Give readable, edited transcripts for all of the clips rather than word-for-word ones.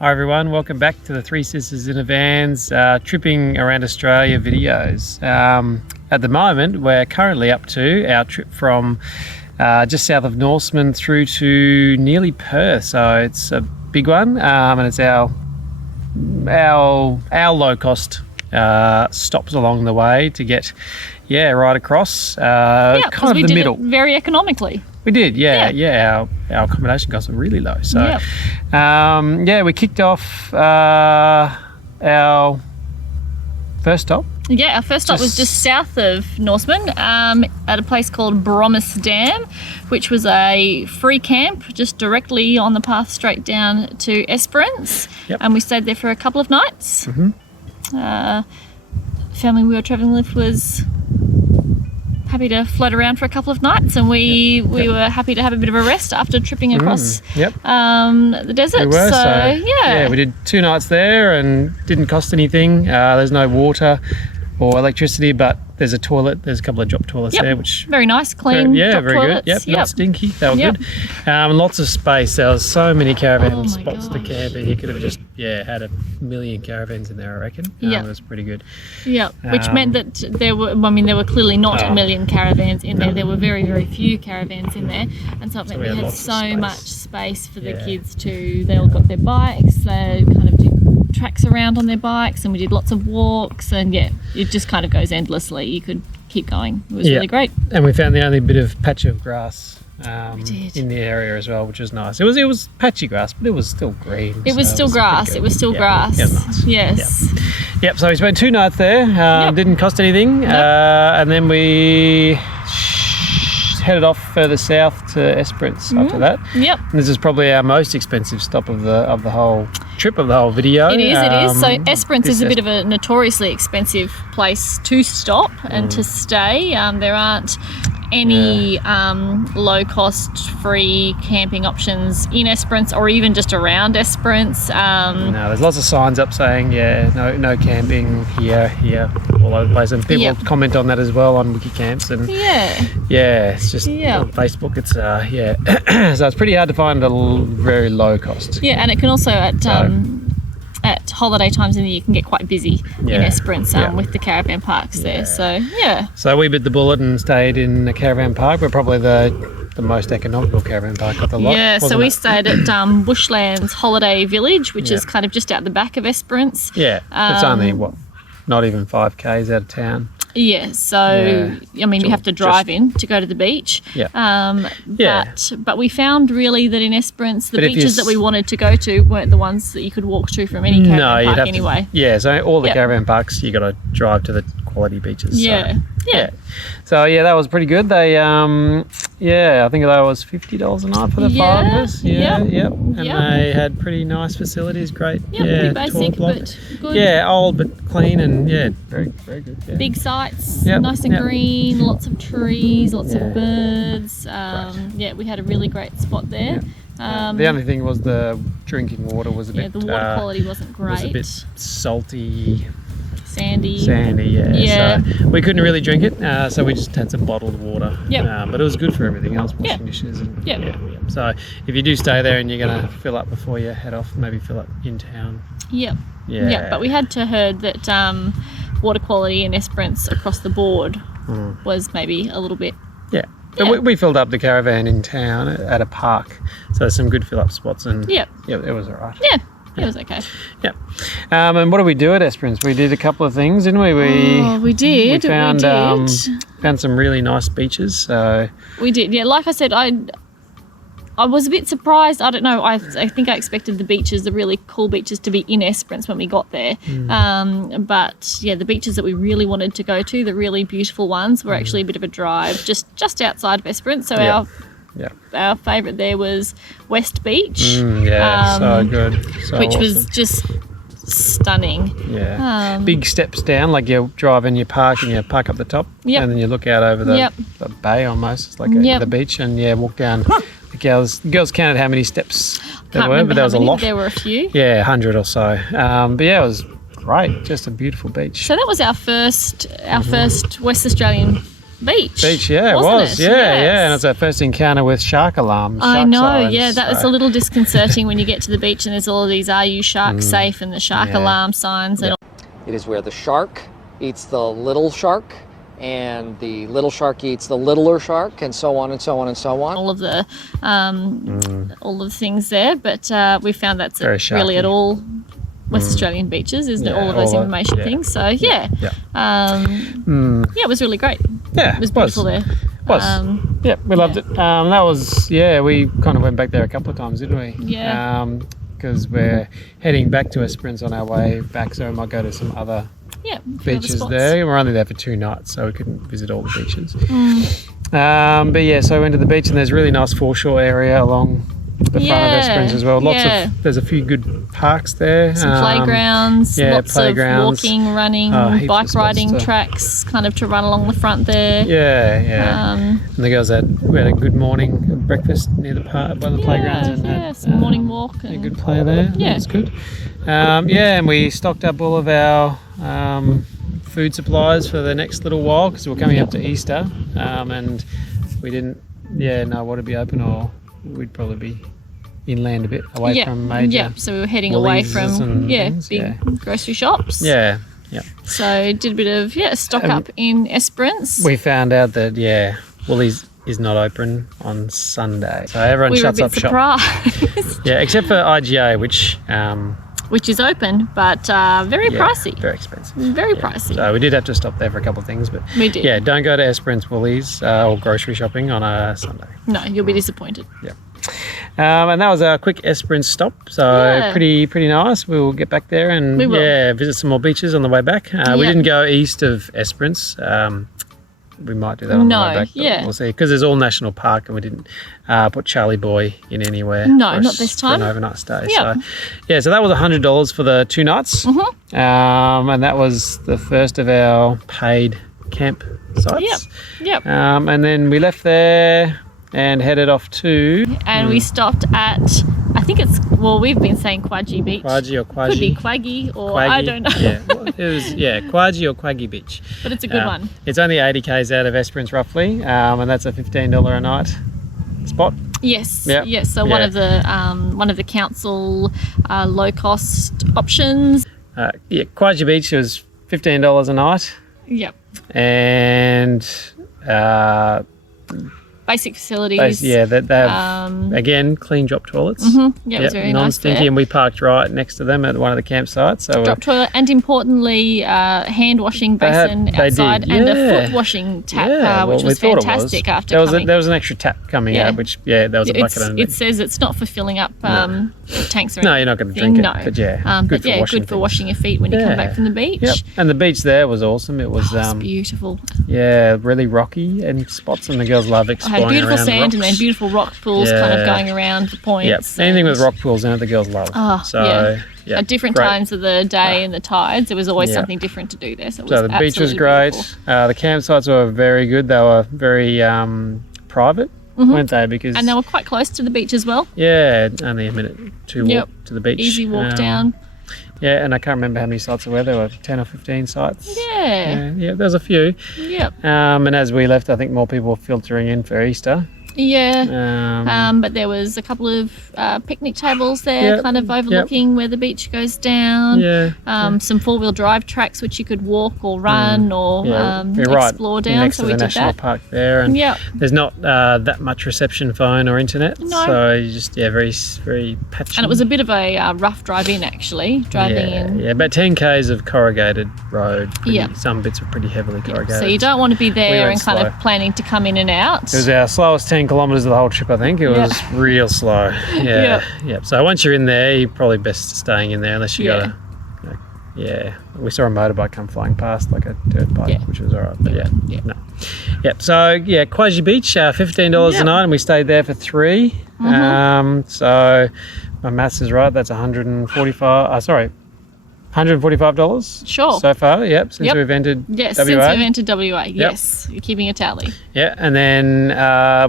Hi everyone, welcome back to the Three Sisters in a Van's tripping around Australia videos. At the moment we're currently up to our trip from just south of Norseman through to nearly Perth, so it's a big one, and it's our low cost stops along the way to get right across kind of the middle. It very economically. We did, our accommodation costs were really low. So we kicked off our first stop. Yeah, our first stop was just south of Norseman at a place called Bromus Dam, which was a free camp just directly on the path straight down to Esperance. And we stayed there for a couple of nights. Family we were travelling with was happy to float around for a couple of nights, and we were happy to have a bit of a rest after tripping across the desert. We were, so we did 2 nights there and didn't cost anything. There's no water or electricity, but there's a toilet. There's a couple of drop toilets there, which very nice, clean. Very toilets. good. Not stinky. They were good. Lots of space. There was so many caravan spots to camp, and you could have just had a million caravans in there, I reckon. It was pretty good. Which meant that there were clearly not a million caravans in there. There were very, very few caravans in there, and so it meant we had so much space for the kids too. They all got their bikes. They kind of did tracks around on their bikes, and we did lots of walks, and it just kind of goes endlessly. You could keep going. It was really great. And we found the only bit of patch of grass in the area as well, which was nice. It was patchy grass, but it was still green. It was still grass. It was still grass. Yeah, nice. Yes. Yep. So we spent 2 nights there. Didn't cost anything, and then we headed off further south to Esperance after that. And this is probably our most expensive stop of the whole trip, of the whole video. It is. So Esperance is a bit of a notoriously expensive place to stop and to stay. There aren't any low-cost free camping options in Esperance or even just around Esperance. No, there's lots of signs up saying no camping here, all over the place, and people comment on that as well on Wiki Camps, and it's just on Facebook. It's so it's pretty hard to find a very low cost. And it can also at holiday times in the year, you can get quite busy in Esperance with the caravan parks there. So we bit the bullet and stayed in the caravan park. We're probably the most economical caravan park of the lot. So we stayed at Bushlands Holiday Village, which is kind of just out the back of Esperance. It's only not even 5 k's out of town. So you have to drive in to go to the beach. But we found really that in Esperance, the beaches that we wanted to go to weren't the ones that you could walk to from any caravan park anyway. So all the caravan parks, you got to drive to the quality beaches. So that was pretty good. They I think that was $50 a night for the 5 of us. And they had pretty nice facilities. Great. Pretty basic but good. Old but clean, and very, very good. Big sites, nice and green, lots of trees, lots of birds. We had a really great spot there. The only thing was the drinking water was a bit. The water quality wasn't great. It was a bit salty. Sandy, So we couldn't really drink it, so we just had some bottled water. But it was good for everything else, washing dishes. And, So if you do stay there and you're going to fill up before you head off, maybe fill up in town. But we had heard that water quality in Esperance across the board was maybe a little bit. But we filled up the caravan in town at a park, so some good fill up spots, and it was all right. It was okay. And what did we do at Esperance? We did a couple of things, didn't we? We did. We found some really nice beaches. So we did. Like I said, I was a bit surprised. I don't know. I think I expected the really cool beaches to be in Esperance when we got there. But the beaches that we really wanted to go to, the really beautiful ones, were actually a bit of a drive just outside of Esperance. So our favourite there was West Beach. So good. Which was just stunning. Big steps down, like you drive in your park and you park up the top, and then you look out over the bay almost. It's like the beach, and walk down. The girls counted how many steps there were, but there was a lot. There were a few. 100 or so. But it was great. Just a beautiful beach. So that was our first West Australian beach. Yeah, it wasn't was. it? Yeah, Yes. yeah. And it's our first encounter with shark alarms. I shark know, sirens, yeah, that was so- a little disconcerting when you get to the beach and there's all of these "Are you shark safe?" and the shark Yeah. alarm signs and It is where the shark eats the little shark, and the little shark eats the littler shark, and so on and so on and so on. all of the things there. But we found that's Very really at sharky. all West Australian beaches, isn't it? Yeah, All of those all of- information yeah. things. So yeah, Yeah. yeah, it was really great. Yeah, It was beautiful there. Was. Yeah, we loved it. That was, we kind of went back there a couple of times, didn't we? Yeah. Because we're heading back to Esperance on our way back, so we might go to some other Yeah, a few other beaches spots. there. We're only there for 2 nights, so we couldn't visit all the beaches. Mm. But yeah, so we went to the beach, and there's a really nice foreshore area along the front of Esperance as well. There's a few good parks there. Some playgrounds, yeah, lots playgrounds. of walking, running, Heaps of bike spots riding to- tracks kind of to run along the front there. Yeah. And the girls we had a good morning breakfast near the park by the playgrounds and had some morning walk. a And good play there. Yeah. That's good. And we stocked up all of our food supplies for the next little while because we're coming up to Easter, and we didn't know what to be open, or we'd probably be inland a bit away from major. Yeah, so we were heading away Woolies from and things, big grocery shops. Yeah. So did a bit of stock up in Esperance. We found out that Woolies is not open on Sunday, so everyone We were a shuts bit up shop. surprised, Yeah, except for IGA, which which is open, but very pricey. very expensive. Very Yeah. pricey. So we did have to stop there for a couple of things, but We did. yeah, don't go to Esperance Woolies or grocery shopping on a Sunday. No, you'll be disappointed. And that was our quick Esperance stop, so Yeah. pretty nice. We'll get back there and We will. visit some more beaches on the way back. We Yeah. didn't go east of Esperance. We might do that on the way back. But yeah. we'll see, because there's all national park, and we didn't put Charlie Boy in anywhere. No, for not us this for time. an overnight stay. Yeah. So that was $100 for the 2 nights, and that was the first of our paid camp sites. Yep. And then we left there and headed off to And we stopped at, I think we've been saying Quagi Beach. Quagi or Could be Quagi. Quagi or I don't know. Yeah, well, it was Quagi or Quagi Beach. But it's a good one. It's only 80 k's out of Esperance roughly, and that's a $15 a night spot. Yes. Yeah. Yes. So Yeah. one of the council low cost options. Quagi Beach was $15 a night, Yep. and Basic facilities. they have again clean drop toilets. Yeah, it was very nice non-stinky, there. and we parked right next to them at one of the campsites. So Drop toilet, and importantly, hand washing They had- basin they outside, did, and a yeah. foot washing tap, well, which we was thought it fantastic after there was coming. there was an extra tap coming Yeah. out, which there was a bucket underneath. It says it's not for filling up tanks or No, anything. you're not going to drink it, No. but good But for yeah, washing good for things. washing your feet when you come back from the beach. Yep, and the beach there was awesome. It was It's beautiful. really rocky and spots, and the girls love I exploring had beautiful around sand the and then rocks. beautiful rock pools kind of Yeah. going around the points. Yep, anything with and rock pools in it, the girls love. At different great. times of the day and the tides, there was always Yeah. something different to do there. So, it So was the beach was absolutely great. beautiful. The campsites were very good. They were very private, weren't they? Because And they were quite close to the beach as well. only a minute to walk to the beach. Easy walk down. Yeah, and I can't remember how many sites there were. There were 10 or 15 sites. Yeah. Yeah, there was a few. Yep. And as we left, I think more people were filtering in for Easter. Yeah. But there was a couple of picnic tables there, Yep, kind of overlooking where the beach goes down. Some four-wheel drive tracks which you could walk or run or You're right explore down. next So to we the did national that. park there, and Yep. there's not that much reception phone or internet, No. so you just very patchy. And it was a bit of a rough drive in, actually, driving in. about 10 k's of corrugated road. Yeah. Some bits were pretty heavily corrugated. So you don't want to be there went and kind slow. of planning to come in and out. It was our slowest 10 kilometres of the whole trip, I think. It was real slow. Yep. So once you're in there, you're probably best staying in there unless you Yeah. got we saw a motorbike come flying past, like a dirt bike, which was all right. But no. Yep. So Quagi Beach, $15 a night, and we stayed there for 3. So my maths is right. That's $145. Sure. So far, since we've entered Yes, WA. since we've entered WA. Yes, you're keeping a tally. Yeah, and then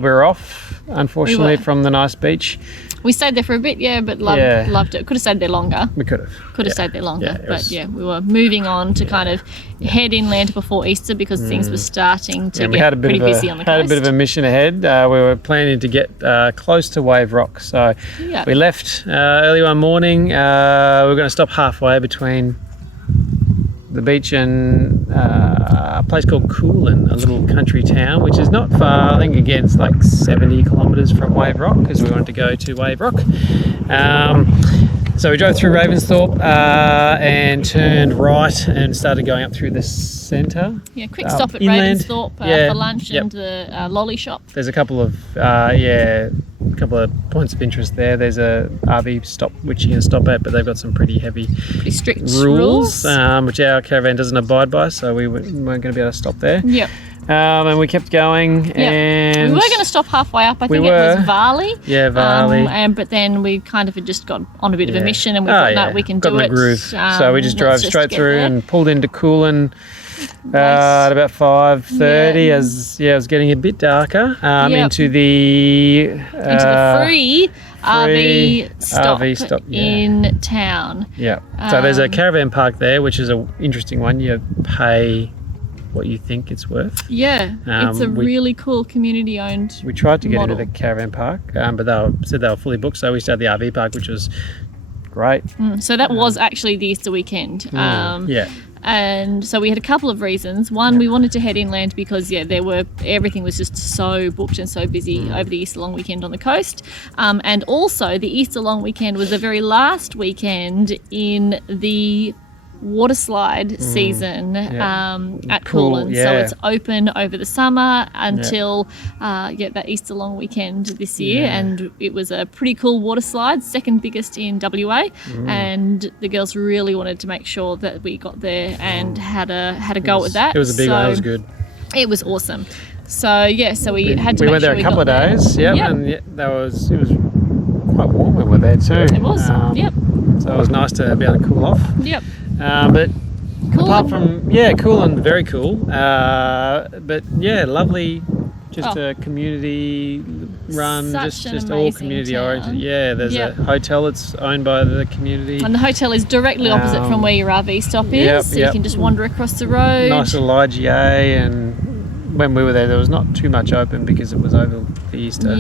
we were off, unfortunately, We were. from the nice beach. We stayed there for a bit, but loved it. Could have stayed there longer. We could have. Could have stayed there longer. Yeah, we were moving on to kind of head inland before Easter because things were starting to get pretty busy on the coast. Had a bit of a mission ahead. We were planning to get close to Wave Rock. So we left early one morning. We were going to stop halfway between the beach and a place called Kulin, a little country town, which is not far. I think again it's like 70 kilometres from Wave Rock because we wanted to go to Wave Rock. So we drove through Ravensthorpe and turned right and started going up through the centre. Yeah, quick stop at inland. Ravensthorpe for lunch and the lolly shop. There's a couple of points of interest there. There's a RV stop which you can stop at, but they've got some pretty strict rules. Which our caravan doesn't abide by, so we weren't going to be able to stop there. Yep. And we kept going, and we were going to stop halfway up. I think it was Varley. Yeah, Varley. But then we kind of had just got on a bit of a mission, and we thought, no, we can do it. Groove. So we just drove straight through and pulled into Kulin at about 5:30. As it was getting a bit darker. Into the free RV stop in town. Yeah. So there's a caravan park there, which is an interesting one. You pay what you think it's worth. Yeah, it's a really cool community-owned We tried to get model. into the caravan park, but they said they were fully booked, so we stayed at the RV park, which was great. So that was actually the Easter weekend. And so we had a couple of reasons. One, we wanted to head inland because everything was just so booked and so busy over the Easter long weekend on the coast. And also the Easter long weekend was the very last weekend in the water slide season at Kulin. So it's open over the summer until that Easter long weekend this year, and it was a pretty cool water slide, second biggest in WA, and the girls really wanted to make sure that we got there and had a go at that. It was a big one. It was good. It was awesome. So we had to we make went sure there we a couple of got days. there. And it was quite warm when we were there too. It was. So it was nice to be able to cool off. But cool. apart from cool and very cool, but lovely, just a community run, just all community oriented. Yeah, there's a hotel that's owned by the community, and the hotel is directly opposite from where your RV stop is, so you can just wander across the road. Nice little IGA, and when we were there was not too much open because it was over the Easter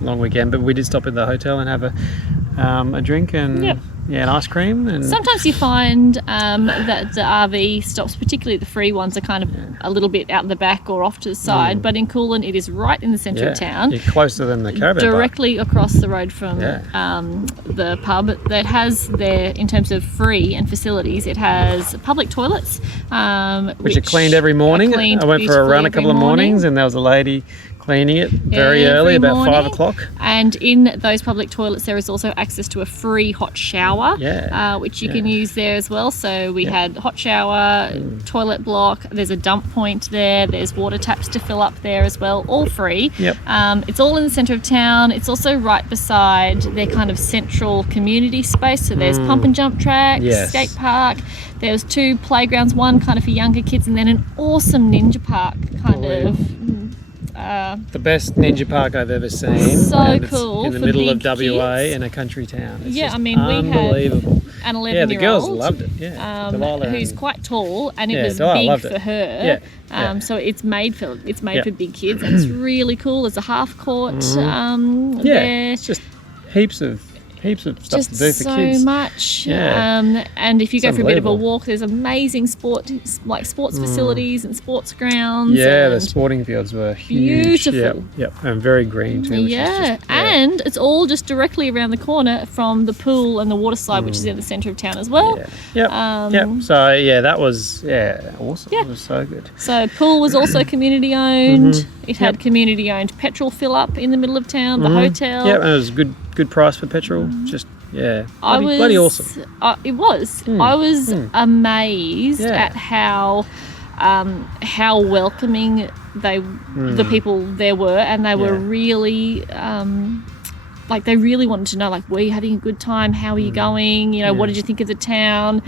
long weekend, but we did stop in the hotel and have a drink and an ice cream. And sometimes you find that the RV stops, particularly the free ones, are kind of a little bit out the back or off to the side, but in Kulin it is right in the centre of town. You're closer than the caravan directly park. Across the road from the pub that has there, in terms of free and facilities, it has public toilets which are cleaned every morning. I went for a run a couple of mornings and there was a lady cleaning it very early, about 5 o'clock. And in those public toilets there is also access to a free hot shower, which you can use there as well. So we had hot shower, toilet block, there's a dump point there, there's water taps to fill up there as well, all free. It's all in the centre of town. It's also right beside their kind of central community space, so there's pump and jump tracks, skate park, there's 2 playgrounds, one kind of for younger kids and then an awesome ninja park kind of the best ninja park I've ever seen. So cool. In the middle of WA in a country town. It's I mean, unbelievable. We had an 11-year-old. The girls loved it. Who's quite tall, and it was big for her. So it's made for big kids, and it's really cool. There's a half court there. It's just heaps of stuff to do for kids. So much. And if you go for a bit of a walk, there's amazing sports facilities and sports grounds. The sporting fields were huge. Beautiful. And very green too. And it's all just directly around the corner from the pool and the water slide, which is in the centre of town as well. So that was awesome. It was so good. So pool was also community owned. It had community owned petrol fill up in the middle of town. The hotel. And it was good price for petrol. Just bloody awesome. It was. I was amazed at how welcoming the people there were, and they were really they really wanted to know, were you having a good time? How are you going? What did you think of the town?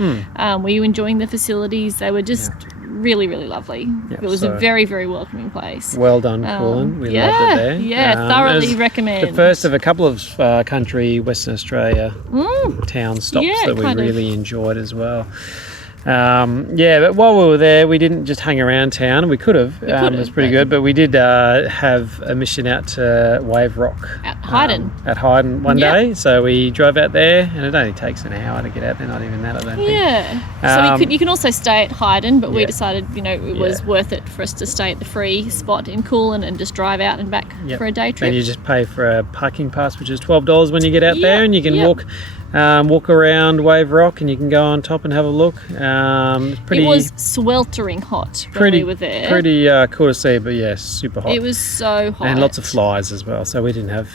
Were you enjoying the facilities? They were just really, really lovely. Yep, It was a very, very welcoming place. Well done, Kulin. We loved it there. Yeah, thoroughly recommend. The first of a couple of country Western Australia town stops that we really enjoyed as well. But while we were there, we didn't just hang around town. We could have. It was pretty good, but we did have a mission out to Wave Rock at Hyden. At Hyden one day, so we drove out there, and it only takes an hour to get out there. Not even that, I don't think. Yeah. So you can also stay at Hyden, but we decided, it was worth it for us to stay at the free spot in Kulin and just drive out and back for a day trip. And you just pay for a parking pass, which is $12 when you get out there, and you can walk around Wave Rock, and you can go on top and have a look. It was sweltering hot when we were there. Pretty cool to see, but yes, super hot. It was so hot. And lots of flies as well, so we didn't have...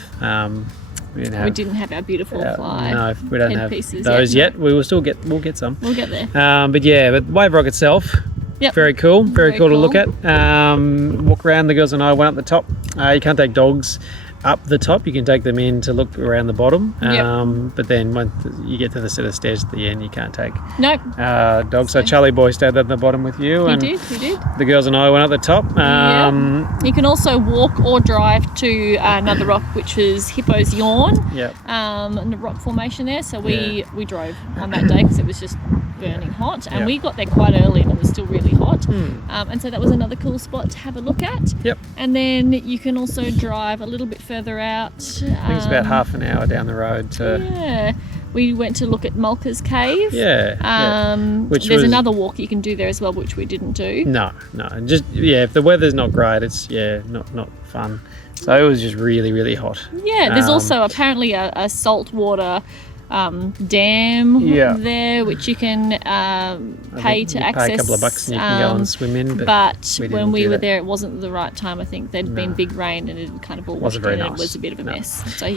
we didn't have our beautiful fly. No, we don't have pieces those yet. We will we'll get some. We'll get there. But Wave Rock itself, very cool. Very cool to look at. Walk around, the girls and I went up the top. You can't take dogs up the top, you can take them in to look around the bottom, but then once you get to the set of stairs at the end, you can't take dogs. So Charlie Boy stayed at the bottom with you. He did. The girls and I went up the top. You can also walk or drive to another rock, which is Hippo's Yawn, and the rock formation there. So we drove on that day because it was just burning hot, and we got there quite early and it was still really hot, and so that was another cool spot to have a look at. And then you can also drive a little bit further out. I think it's about half an hour down the road to... We went to look at Mulca's Cave. Which there's another walk you can do there as well, which we didn't do. No. Just if the weather's not great, it's not fun. So it was just really, really hot. There's also apparently a saltwater dam there, which you can pay to access. Pay a couple of bucks and you can go and swim in. But when we were there, it wasn't the right time. I think there'd been big rain and it kind of all washed in. It was a bit of a mess. So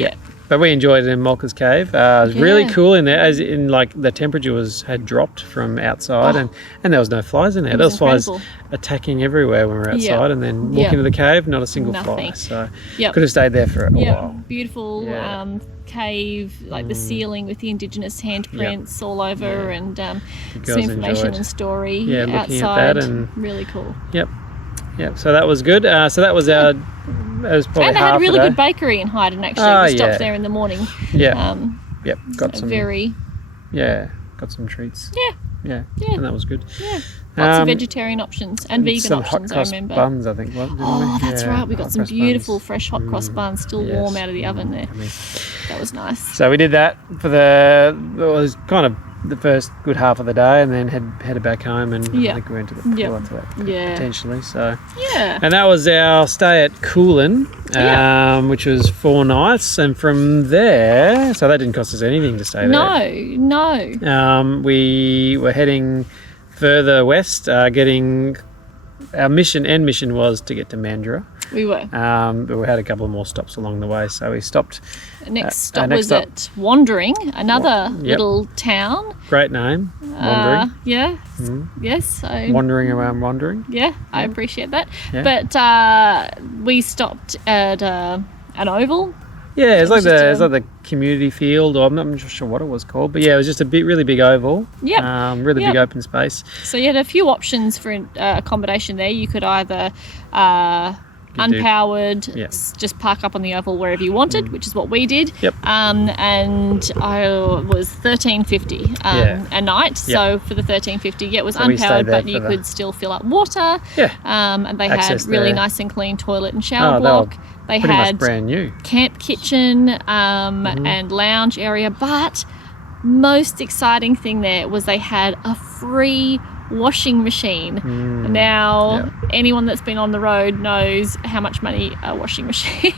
but we enjoyed it in Mulca's Cave. It was really cool in there, as in the temperature had dropped from outside, and there was no flies in there. There was flies attacking everywhere when we were outside, and then walking into the cave, not a single fly. So could have stayed there for a while. Beautiful cave, the ceiling with the Indigenous handprints all over, and some information and story outside. At that, and really cool. So that was good. So that was our... And they had a really good bakery in Hyden, actually. We stopped there in the morning. Got some... got some treats. And that was good. Lots of vegetarian options and vegan some options, hot cross I remember. buns, I think. That's right. We got some beautiful fresh hot cross buns, still warm out of the oven there. That was nice. So we did that for it was kind of the first good half of the day, and then headed back home, and I think we went to the pool after that, potentially. So and that was our stay at Kulin, which was 4 nights, and from there, so that didn't cost us anything to stay there. No. We were heading further west, getting our mission was to get to Mandurah. We were. But we had a couple more stops along the way, so we stopped. Next stop was at Wandering, another little town. Great name, Wandering. Yes. So wandering around Wandering. I appreciate that. But we stopped at an oval. It's like the community field, or I'm not sure what it was called, but it was just a really big oval. Really big open space. So you had a few options for accommodation there. You could either unpowered, just park up on the oval wherever you wanted, which is what we did. And I was $13.50 a night. So for the $13.50, it was unpowered, but you could still fill up water. And they had really nice and clean toilet and shower block. They had brand new camp kitchen and lounge area, but most exciting thing there was they had a free washing machine. Now, anyone that's been on the road knows how much money a washing machine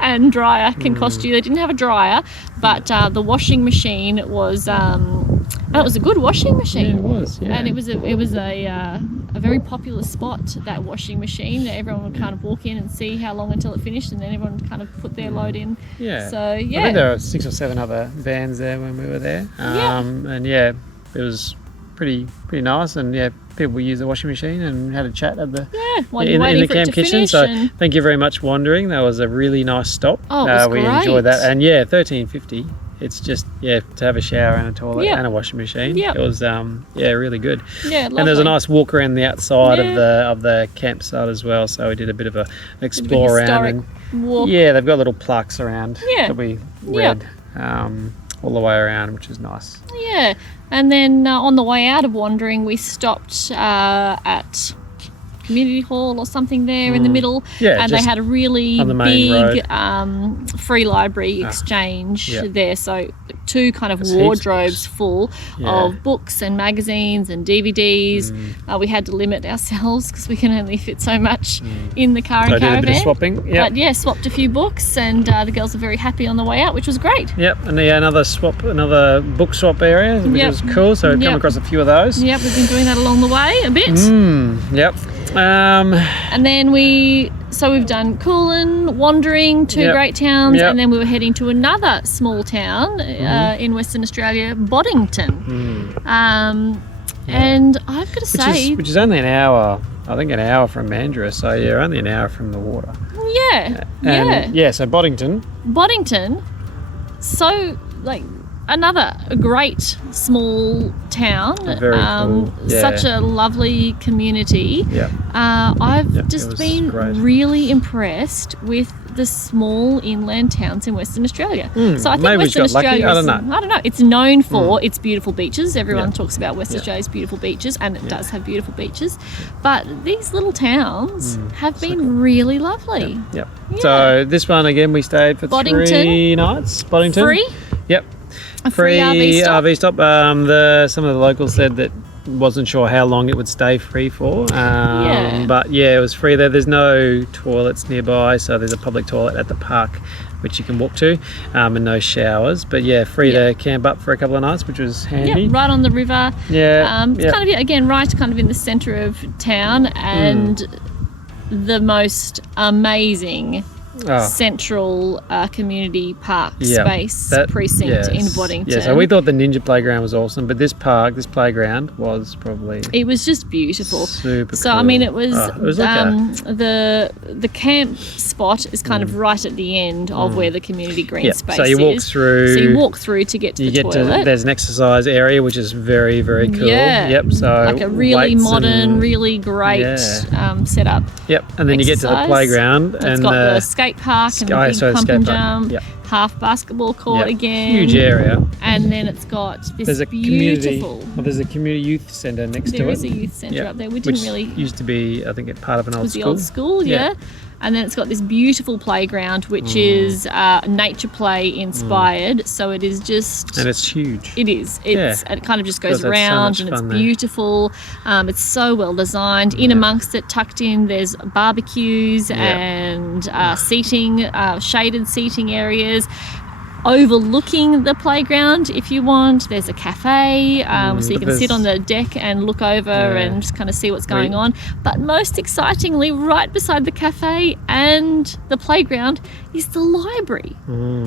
and dryer can cost you. They didn't have a dryer, but the washing machine was it was a good washing machine. It was, and it was a very popular spot, that washing machine. Everyone would kind of walk in and see how long until it finished, and then everyone would kind of put their load in. So I think there were 6 or 7 other vans there when we were there. And it was pretty nice, and people used the washing machine and had a chat at the in the camp kitchen. So thank you very much, Wandering. That was a really nice stop. It was we great. enjoyed that, and $13.50 it's just to have a shower and a toilet Yep. and a washing machine. Yep. It was really good. Yeah, lovely. And there's a nice walk around the outside Yeah. of the campsite as well. So we did a bit of an explore around. historic And walk. yeah, they've got little plaques around Yeah. that we read all the way around, which is nice. Yeah, and then on the way out of wandering, we stopped at community hall or something there in the middle, Yeah, and they just had a really on the main big free library exchange yeah. there. So 2 kind of There's heaps of wardrobes books. full Yeah. of books and magazines and DVDs. We had to limit ourselves because we can only fit so much in the car So I and did a caravan. bit of swapping. Yep. But yeah, swapped a few books, and the girls were very happy on the way out, which was great. Yep, and another book swap area, which Yep. was cool. So we've come Yep. across a few of those. Yep, we've been doing that along the way a bit. Yep. And then we've done Kulin, wandering, 2 Yep. great towns, Yep. and then we were heading to another small town in Western Australia, Boddington. And I've got to say, Which is only an hour, I think an hour from Mandurah, so you're only an hour from the water. yeah, So Boddington. Boddington, so like another great small town, Very cool. Yeah. such a lovely community. Yeah. I've Yep, it just was been great. really impressed with the small inland towns in Western Australia. So I think maybe we Western just got lucky, Australia I is, don't know. I don't know, it's known for its beautiful beaches. Everyone Yeah. talks about Western Yeah. Australia's beautiful beaches, and it does have beautiful beaches. But these little towns have been really lovely. Yep. Yeah. So this one again, we stayed for Boddington. 3 nights. Boddington. Free? Yep. A free RV stop? RV stop. Some of the locals said that wasn't sure how long it would stay free for. Yeah. But yeah, it was free there. There's no toilets nearby, so there's a public toilet at the park which you can walk to, and no showers. But yeah, free Yeah. to camp up for a couple of nights, which was handy. Yeah, right on the river. Yeah. It's kind of, again, right kind of in the centre of town, and the most amazing central community park space precinct in Boddington. Yeah, so we thought the Ninja Playground was awesome, but this playground was probably it was just beautiful. super So cool. I mean, it was like the camp spot is kind of right at the end of where the community green space so you walk is. through. So you walk through to get to the toilet. There's an exercise area which is very, very cool. Yeah. Yep. So like a really weights modern, and- really great setup. Yep. And then you get to the exercise. playground It's and got the skate park and the big pump and jump, Yep. half basketball court Yep. again. Huge area. And then it's got this There's a beautiful. there's a community youth centre next to There it. is a youth centre Yep. up there. We didn't which really. used to be, I think, part of an It old was the school. old school, yeah. And then it's got this beautiful playground, which is nature play inspired. So it is just. And it's huge. It is. It kind of just goes Girls had so around much and it's fun there. beautiful. It's so well designed. In amongst it, tucked in, there's barbecues and seating, shaded seating areas. Overlooking the playground if you want. There's a cafe, so you can sit on the deck and look over and just kind of see what's going on. But most excitingly, right beside the cafe and the playground is the library.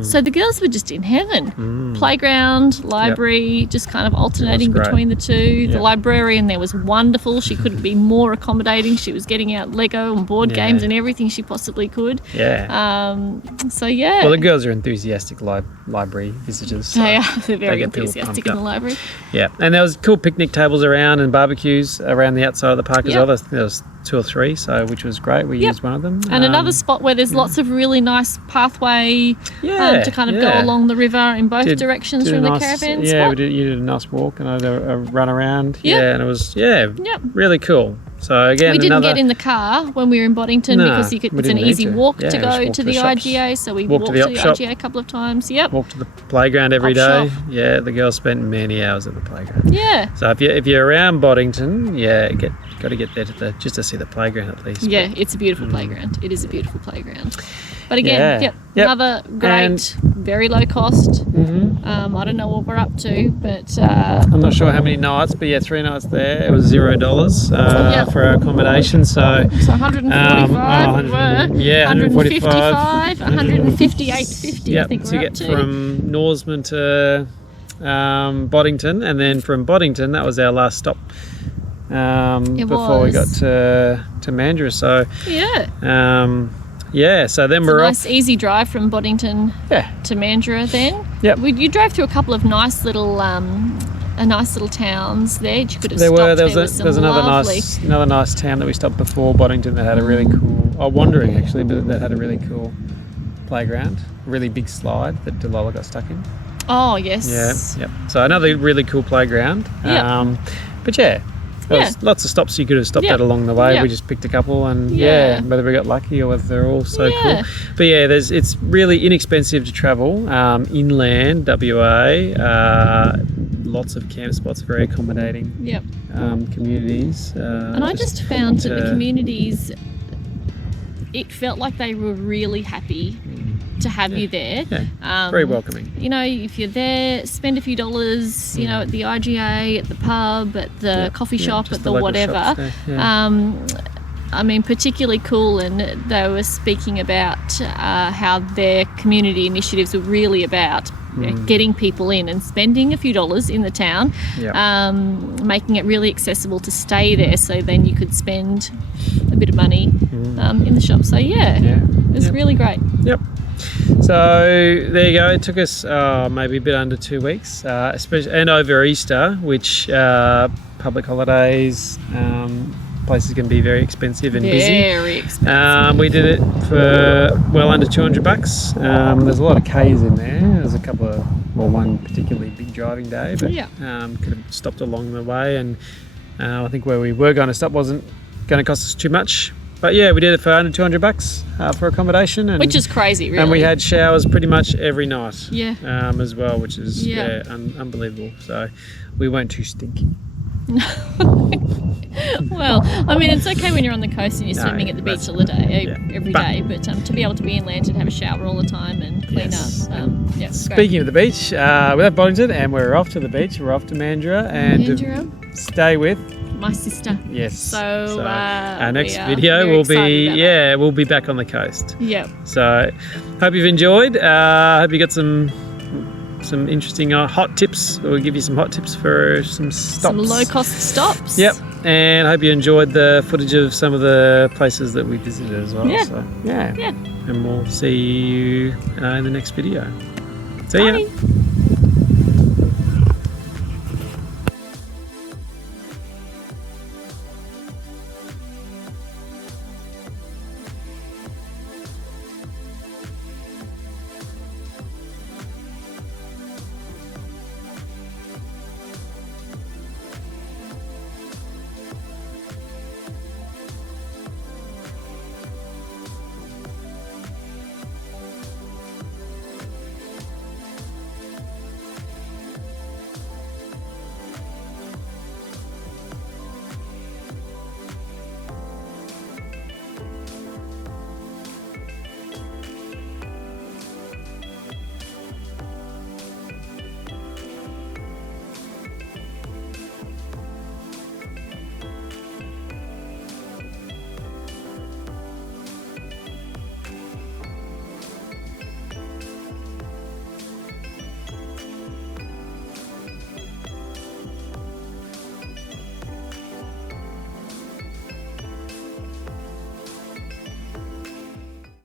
So the girls were just in heaven. Playground, library, just kind of alternating great. between the two. The Yep. librarian there was wonderful. She couldn't be more accommodating. She was getting out Lego and board games and everything she possibly could. Yeah. So yeah. Well, the girls are enthusiastic library visitors. So They are. They're very get people enthusiastic pumped in the up. library. Yeah, and there was cool picnic tables around and barbecues around the outside of the park as Yep. well. There was 2 or 3, so which was great. We used one of them. And another spot where there's lots of really nice pathway to kind of go along the river in both directions did a from the nice- caravan Yeah, spot. you did a nice walk and a run around. Yep. Yeah, and it was Yep. really cool. So again, We didn't another get in the car when we were in Boddington No, because we it's an didn't need easy to. walk Yeah, to just go walk to to the the shops. IGA. So we Walk walked to to the the op shop. IGA a couple of times. Yep. walk to the playground every Op day. shop. Yeah, the girls spent many hours at the playground. Yeah. So if you're around Boddington, got to get there just to see the playground at least. Yeah, it's a beautiful playground. It is a beautiful playground. But again, Yeah. Yep. another great, And- very low cost. I don't know what we're up to, but I'm not sure how many nights, but yeah, 3 nights there. It was $0 for our accommodation. So so 145 yeah, 155, 158.50. I Yep, think to we're get up to. from Norseman to Boddington, and then from Boddington, that was our last stop before we got was. to Mandurah. So Yeah. so then It's a we're nice easy drive from Boddington off. Yeah. to Mandurah then. Yep. You drove through a couple of nice little towns there. You could have There stopped. was another nice town that we stopped before Boddington that had a really cool. Oh, Wandering actually, but that had a really cool playground. A really big slide that Delilah got stuck in. Oh yes. Yeah. Yep. So another really cool playground. Yep. But yeah. There was lots of stops you could have stopped at along the way. Yep. We just picked a couple, and whether we got lucky or whether they're all so cool. But yeah, it's really inexpensive to travel inland WA. Lots of camp spots, very accommodating. Yep. Communities. And I just found that the communities, it felt like they were really happy to have you there. Yeah. Very welcoming. You know, if you're there, spend a few dollars, you know, at the IGA, at the pub, at the coffee shop, at the whatever. I mean, particularly Kulin, they were speaking about how their community initiatives were really about getting people in and spending a few dollars in the town, making it really accessible to stay there, so then you could spend a bit of money in the shop. So it's really great. Yep. So there you go. It took us maybe a bit under 2 weeks, especially and over Easter, which public holidays. Places can be very expensive and busy. Very expensive. We did it for well under $200. There's a lot of K's in there. There's a couple of, one particularly big driving day, but could have stopped along the way. And I think where we were going to stop wasn't going to cost us too much. But yeah, we did it for under $200 for accommodation, and which is crazy, really. And we had showers pretty much every night. Yeah. As well, which is unbelievable. So we weren't too stinky. Well, I mean, it's okay when you're on the coast and you're swimming at the beach all the day, every day, but to be able to be inland and have a shower all the time and clean up. Speaking of the beach, we're at Boddington and we're off to the beach. We're off to Mandurah and stay with my sister. Yes. So our next video will be we'll be back on the coast. Yep. So hope you've enjoyed. Hope you got some interesting hot tips. We'll give you some hot tips for some stops. Some low-cost stops. Yep. And I hope you enjoyed the footage of some of the places that we visited as well. Yeah. So, yeah. And we'll see you in the next video. See ya.